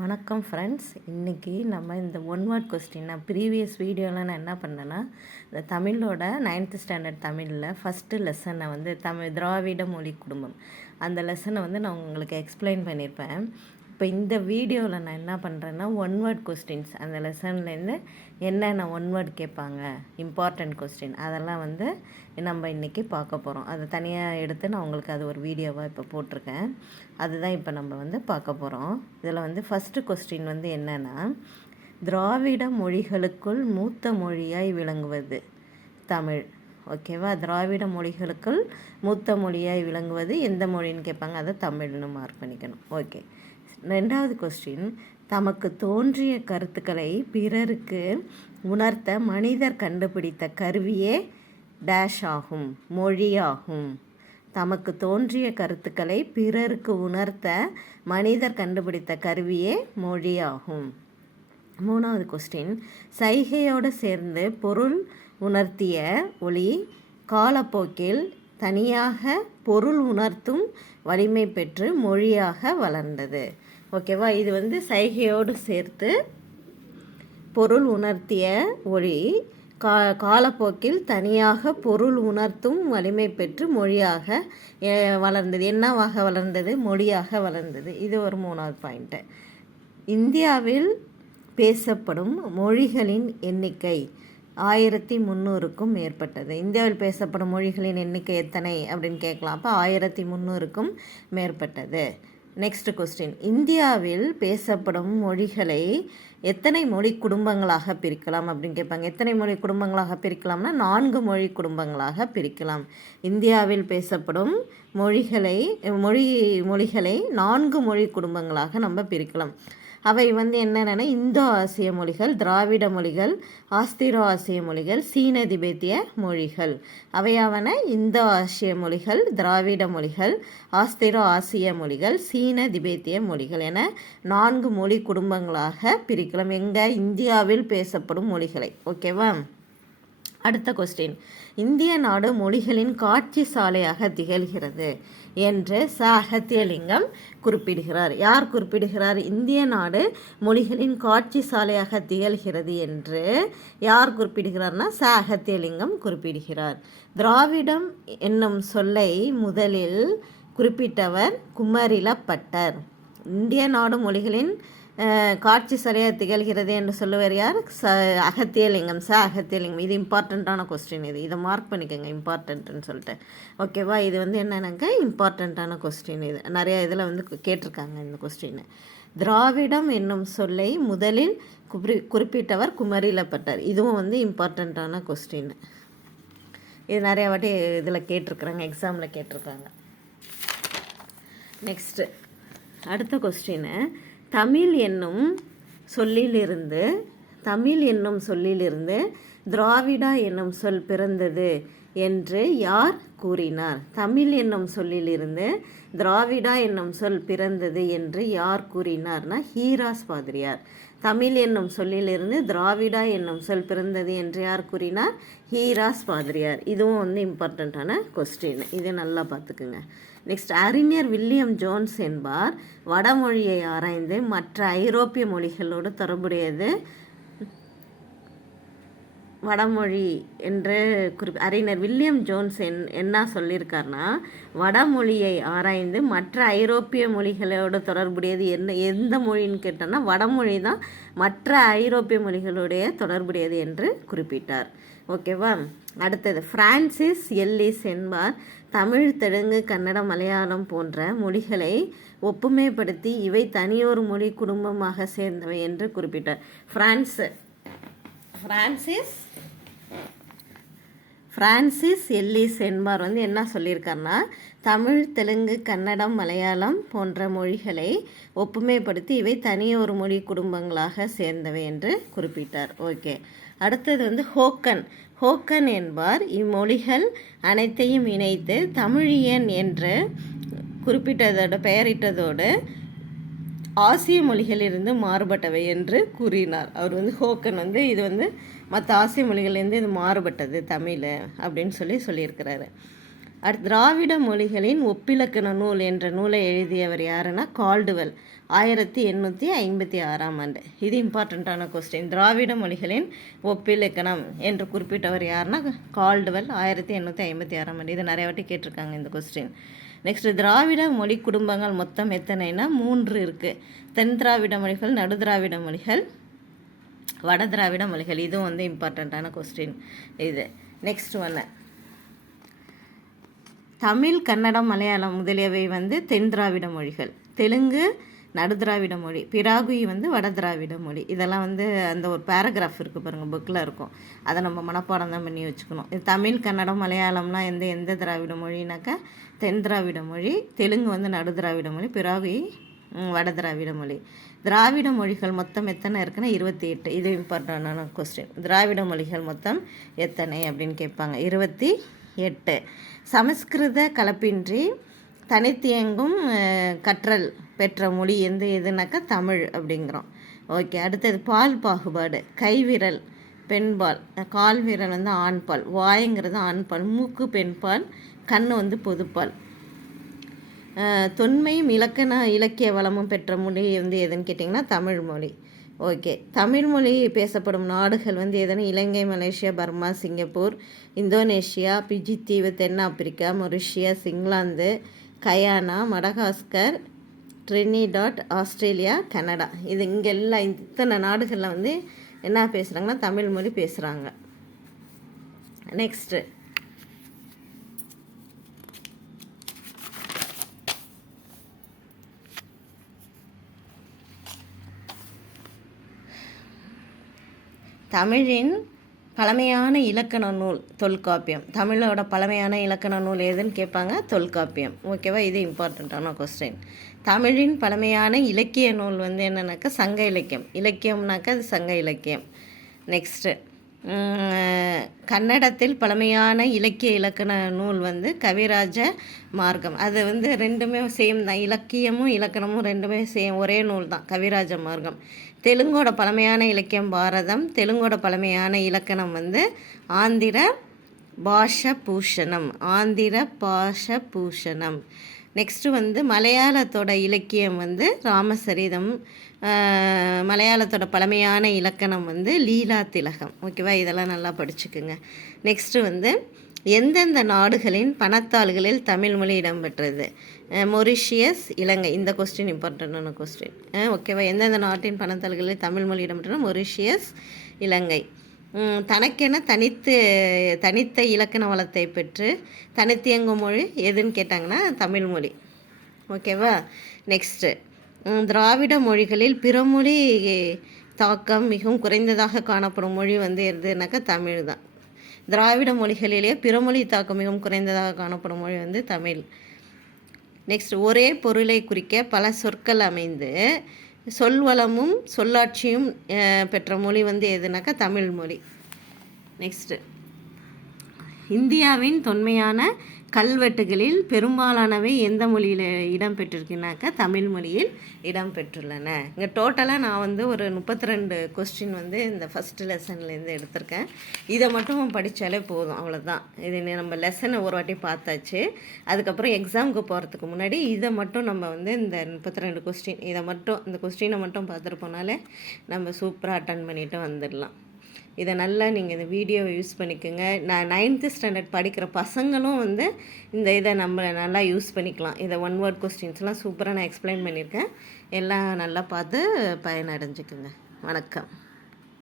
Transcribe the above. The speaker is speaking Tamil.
வணக்கம் ஃப்ரெண்ட்ஸ். இன்றைக்கி நம்ம இந்த ஒன் வேர்ட் கொஸ்டின் ப்ரீவியஸ் வீடியோவில் நான் என்ன பண்ணேன்னா, இந்த தமிழோட 9th ஸ்டாண்டர்ட் தமிழில் ஃபஸ்ட்டு லெசனை திராவிட மொழி குடும்பம் அந்த லெசனை நான் உங்களுக்கு எக்ஸ்பிளைன் பண்ணியிருப்பேன். இப்போ இந்த வீடியோவில் நான் என்ன பண்ணுறேன்னா, ஒன் வேர்ட் கொஸ்டின்ஸ் அந்த லெசன்லேருந்து என்னென்ன ஒன் வேர்ட் கேட்பாங்க, இம்பார்ட்டண்ட் கொஸ்டின் அதெல்லாம் நம்ம இன்றைக்கி பார்க்க போகிறோம். அதை தனியாக எடுத்து நான் உங்களுக்கு அது ஒரு வீடியோவாக இப்போ போட்டிருக்கேன். அதுதான் இப்போ நம்ம பார்க்க போகிறோம். இதில் ஃபஸ்ட்டு கொஸ்டின் என்னென்னா, திராவிட மொழிகளுக்குள் மூத்த மொழியாய் விளங்குவது தமிழ். ஓகேவா? திராவிட மொழிகளுக்குள் மூத்த மொழியாய் விளங்குவது எந்த மொழின்னு கேட்பாங்க, அதை தமிழ்னு மார்க் பண்ணிக்கணும். ஓகே. ரெண்டாவது கொஸ்டின், தமக்கு தோன்றிய கருத்துக்களை பிறருக்கு உணர்த்த மனிதர் கண்டுபிடித்த கருவியே டேஷ் ஆகும், மொழியாகும். தமக்கு தோன்றிய கருத்துக்களை பிறருக்கு உணர்த்த மனிதர் கண்டுபிடித்த கருவியே மொழியாகும். மூணாவது கொஸ்டின், சைகையோடு சேர்ந்து பொருள் உணர்த்திய ஒளி காலப்போக்கில் தனியாக பொருள் உணர்த்தும் வலிமை பெற்று மொழியாக வளர்ந்தது. ஓகேவா? இது சைகையோடு சேர்த்து பொருள் உணர்த்திய ஒளி காலப்போக்கில் தனியாக பொருள் உணர்த்தும் வலிமை பெற்று மொழியாக வளர்ந்தது. என்னவாக வளர்ந்தது? மொழியாக வளர்ந்தது. இது ஒரு மூணாவது பாயிண்ட்டு. இந்தியாவில் பேசப்படும் மொழிகளின் எண்ணிக்கை 1300க்கும் மேற்பட்டது. இந்தியாவில் பேசப்படும் மொழிகளின் எண்ணிக்கை எத்தனை அப்படின்னு கேட்கலாம். அப்போ 1300க்கும் மேற்பட்டது. நெக்ஸ்ட் கொஸ்டின், இந்தியாவில் பேசப்படும் மொழிகளை எத்தனை மொழி குடும்பங்களாக பிரிக்கலாம் அப்படின்னு கேட்பாங்க. எத்தனை மொழி குடும்பங்களாக பிரிக்கலாம்னா 4 மொழி குடும்பங்களாக பிரிக்கலாம். இந்தியாவில் பேசப்படும் மொழிகளை 4 மொழி குடும்பங்களாக நம்ம பிரிக்கலாம். அவை என்னென்னா, இந்தோ ஆசிய மொழிகள், திராவிட மொழிகள், ஆஸ்திரோ ஆசிய மொழிகள், சீன திபெத்திய மொழிகள். அவையாவன இந்தோ ஆசிய மொழிகள், திராவிட மொழிகள், ஆஸ்திரோ ஆசிய மொழிகள், சீன திபெத்திய மொழிகள் என 4 மொழி குடும்பங்களாக பிரிக்கலாம். இந்தியாவில் பேசப்படும் மொழிகளை. ஓகேவா? அடுத்த கொஸ்டின், இந்திய நாடு மொழிகளின் காட்சி சாலையாக திகழ்கிறது என்று அகத்தியலிங்கம் குறிப்பிடுகிறார். யார் குறிப்பிடுகிறார்? இந்திய நாடு மொழிகளின் காட்சி சாலையாக திகழ்கிறது என்று யார் குறிப்பிடுகிறார்னா அகத்தியலிங்கம் குறிப்பிடுகிறார். திராவிடம் என்னும் சொல்லை முதலில் குறிப்பிட்டவர் குமரிலப்பட்டர். இந்திய நாடு மொழிகளின் காட்சி சரியாக திகழ்கிறது என்று சொல்லுவார் யார்? அகத்தியலிங்கம். அகத்தியலிங்கம். இது இம்பார்ட்டண்ட்டான கொஸ்டின். இதை மார்க் பண்ணிக்கோங்க, இம்பார்ட்டன்ட்னு சொல்லிட்டு. ஓகேவா? இது என்னென்னாக்க இம்பார்ட்டண்ட்டான கொஸ்டின். இது நிறைய இதில் கேட்டிருக்காங்க இந்த கொஸ்டின். திராவிடம் என்னும் சொல்லை முதலில் குறிப்பிட்டவர் குமரிலப்பட்டர். இதுவும் இம்பார்ட்டண்ட்டான கொஸ்டின். இது நிறையா வாட்டி இதில் கேட்டிருக்கிறாங்க, எக்ஸாமில் கேட்டிருக்காங்க. நெக்ஸ்ட்டு அடுத்த கொஸ்டின், தமிழ் என்னும் சொல்லிலிருந்து திராவிடா என்னும் சொல் பிறந்தது என்று யார் கூறினார்? தமிழ் என்னும் சொல்லிலிருந்து திராவிடா என்னும் சொல் பிறந்தது என்று யார் கூறினார்னா ஹீராஸ் பாதிரியார். தமிழ் என்னும் சொல்லிலிருந்து திராவிடா என்னும் சொல் பிறந்தது என்று யார் கூறினார்? ஹீராஸ் பாதிரியார். இதுவும் இம்பார்ட்டண்ட்டான கொஸ்டின். இது நல்லா பார்த்துக்குங்க. நெக்ஸ்ட், அறிஞர் வில்லியம் ஜோன்ஸ் என்பார் வடமொழியை ஆராய்ந்து மற்ற ஐரோப்பிய மொழிகளோடு தொடர்புடையது வடமொழி என்று அறிஞர் வில்லியம் ஜோன்ஸ் என்ன சொல்லியிருக்காருன்னா, வடமொழியை ஆராய்ந்து மற்ற ஐரோப்பிய மொழிகளோடு தொடர்புடையது எந்த மொழின்னு கேட்டோன்னா வடமொழி தான் மற்ற ஐரோப்பிய மொழிகளுடைய தொடர்புடையது என்று குறிப்பிட்டார். ஓகேவா? அடுத்தது, பிரான்சிஸ் எல்லிஸ் என்பார் தமிழ், தெலுங்கு, கன்னடம், மலையாளம் போன்ற மொழிகளை ஒப்புமைப்படுத்தி இவை தனியொரு மொழி குடும்பமாக சேர்ந்தவை என்று குறிப்பிட்டார். பிரான்சிஸ் எல்லிஸ் என்பார் என்ன சொல்லியிருக்காருன்னா, தமிழ், தெலுங்கு, கன்னடம், மலையாளம் போன்ற மொழிகளை ஒப்புமைப்படுத்தி இவை தனியொரு மொழி குடும்பங்களாக சேர்ந்தவை என்று குறிப்பிட்டார். ஓகே. அடுத்தது ஹோக்கன் என்பார் இம்மொழிகள் அனைத்தையும் இணைத்து தமிழியன் என்று பெயரிட்டதோடு ஆசிய மொழிகளிலிருந்து மாறுபட்டவை என்று கூறினார். அவர் ஹோக்கன் இது மற்ற ஆசிய மொழிகளிலிருந்து இது மாறுபட்டது தமிழ் அப்படின்னு சொல்லியிருக்கிறாரு. அடுத்து திராவிட மொழிகளின் ஒப்பிலக்கண நூல் என்ற நூலை எழுதியவர் யாருன்னா கால்டுவெல், 1856 இது இம்பார்ட்டண்ட்டான கொஸ்டின். திராவிட மொழிகளின் ஒப்பிலக்கணம் என்று குறிப்பிட்டவர் யாருன்னா கால்டுவெல், 1856 இது நிறைய வாட்டி கேட்டிருக்காங்க இந்த கொஸ்டின். நெக்ஸ்ட், திராவிட மொழி குடும்பங்கள் மொத்தம் எத்தனைனா 3 இருக்குது. தென் திராவிட மொழிகள், நடு திராவிட மொழிகள், வட திராவிட மொழிகள். இதுவும் இம்பார்ட்டண்ட்டான கொஸ்டின் இது. நெக்ஸ்ட் ஒன்று, தமிழ், கன்னடம், மலையாளம் முதலியவை தென் திராவிட மொழிகள். தெலுங்கு நடு திராவிட மொழி, பிராகுயி வட திராவிட மொழி. இதெல்லாம் அந்த ஒரு பேராகிராஃப் இருக்குது பாருங்கள், புக்கில் இருக்கும். அதை நம்ம மனப்பாடம் தான் பண்ணி வச்சுக்கணும். இது தமிழ், கன்னடம், மலையாளம்னா எந்த திராவிட மொழினாக்கா தென் திராவிட மொழி. தெலுங்கு நடு திராவிட மொழி, பிராகுயி வட திராவிட மொழி. திராவிட மொழிகள் மொத்தம் எத்தனை இருக்குன்னா 28. இது இம்பார்ட்டண்டான கொஸ்டின். திராவிட மொழிகள் மொத்தம் எத்தனை அப்படின்னு கேட்பாங்க. 28. சமஸ்கிருத கலப்பின்றி தனித்தியங்கும் கற்றல் பெற்ற மொழி எதுனாக்கா தமிழ் அப்படிங்கிறோம். ஓகே. அடுத்தது பால் பாகுபாடு. கைவிரல் பெண்பால், கால்விரல் ஆண்பால், வாய்ங்கிறது ஆண்பால், மூக்கு பெண்பால், கண் பொதுப்பால். தொன்மையும் இலக்கிய வளமும் பெற்ற மொழி எதுன்னு கேட்டிங்கன்னா தமிழ் மொழி. ஓகே. தமிழ் மொழி பேசப்படும் நாடுகள் எதுனா Ilangai, Malaysia, Burma, Singapore, Indonesia, Fiji தீவு, தென்னாப்பிரிக்கா, Mauritius, England, Guyana, Madagascar, Trinidad, Australia, Canada. இது இங்கெல்லாம் இத்தனை நாடுகளில் என்ன பேசுகிறாங்கன்னா தமிழ் மொழி பேசுகிறாங்க. நெக்ஸ்ட்டு, தமிழின் பழமையான இலக்கண நூல் தொல்காப்பியம். தமிழோட பழமையான இலக்கண நூல் எதுன்னு கேட்பாங்க, தொல்காப்பியம். ஓகேவா? இது இம்பார்ட்டண்ட்டான கொஸ்டின். தமிழின் பழமையான இலக்கிய நூல் என்னன்னாக்கா சங்க இலக்கியம். இலக்கியம்னாக்கா அது சங்க இலக்கியம். நெக்ஸ்ட்டு, கன்னடத்தில் பழமையான இலக்கிய இலக்கண நூல் கவிராஜ மார்க்கம். அது ரெண்டுமே சேம் தான். இலக்கியமும் இலக்கணமும் ரெண்டுமே சேம், ஒரே நூல் தான், கவிராஜ மார்க்கம். தெலுங்கோட பழமையான இலக்கியம் பாரதம். தெலுங்கோட பழமையான இலக்கணம் ஆந்திர பாஷ பூஷணம். ஆந்திர பாஷ பூஷணம். நெக்ஸ்ட்டு மலையாளத்தோட இலக்கியம் ராமசரிதம். மலையாளத்தோட பழமையான இலக்கணம் லீலா திலகம். ஓகேவா? இதெல்லாம் நல்லா படிச்சுக்குங்க. நெக்ஸ்ட்டு எந்தெந்த நாடுகளின் பணத்தாள்களில் தமிழ்மொழி இடம்பெற்றது? மொரிஷியஸ், இலங்கை. இந்த கொஸ்டின் இம்பார்ட்டண்டான கொஸ்டின். ஓகேவா? எந்தெந்த நாட்டின் பணத்தாள்களில் தமிழ்மொழி இடம்பெற்றது? மொரிஷியஸ், இலங்கை. தனக்கென தனித்த இலக்கண வளத்தை பெற்று தனித்தியங்கும் மொழி எதுன்னு கேட்டாங்கன்னா தமிழ்மொழி. ஓகேவா? நெக்ஸ்ட்டு, திராவிட மொழிகளில் பிறமொழி தாக்கம் மிகவும் குறைந்ததாக காணப்படும் மொழி எதுனாக்கா தமிழ் தான். திராவிட மொழிகளிலேயே பிறமொழி தாக்கம் மிகவும் குறைந்ததாக காணப்படும் மொழி தமிழ். நெக்ஸ்ட், ஒரே பொருளை குறிக்க பல சொற்கள் அமைந்து சொல்வளமும் சொல்லாட்சியும் பெற்ற மொழி எதுனாக்கா தமிழ் மொழி. நெக்ஸ்ட்டு, இந்தியாவின் தொன்மையான கல்வெட்டுகளில் பெரும்பாலானவை எந்த மொழியில் இடம்பெற்றிருக்குனாக்கா தமிழ் மொழியில் இடம்பெற்றுள்ளன. இங்கே டோட்டலாக நான் ஒரு 32 கொஸ்டின் இந்த ஃபஸ்ட்டு லெசன்லேருந்து எடுத்திருக்கேன். இதை மட்டும் படித்தாலே போதும், அவ்வளோதான். இது நம்ம லெசனை ஒரு வாட்டி பார்த்தாச்சு. அதுக்கப்புறம் எக்ஸாமுக்கு போகிறதுக்கு முன்னாடி இதை மட்டும் நம்ம இந்த 32 கொஸ்டின் இந்த கொஸ்டினை மட்டும் பார்த்துட்டு போனாலே நம்ம சூப்பராக அட்டன் பண்ணிவிட்டு வந்துடலாம். இதை நல்லா நீங்கள் இந்த வீடியோவை யூஸ் பண்ணிக்கோங்க. நான் 9th ஸ்டாண்டர்ட் படிக்கிற பசங்களும் இந்த இதை நம்ம நல்லா யூஸ் பண்ணிக்கலாம். இதை 1 வேர்ட் கொஸ்டின்ஸ்லாம் சூப்பராக நான் எக்ஸ்பிளைன் பண்ணியிருக்கேன். எல்லாம் நல்லா பார்த்து பயனடைஞ்சுக்குங்க. வணக்கம்.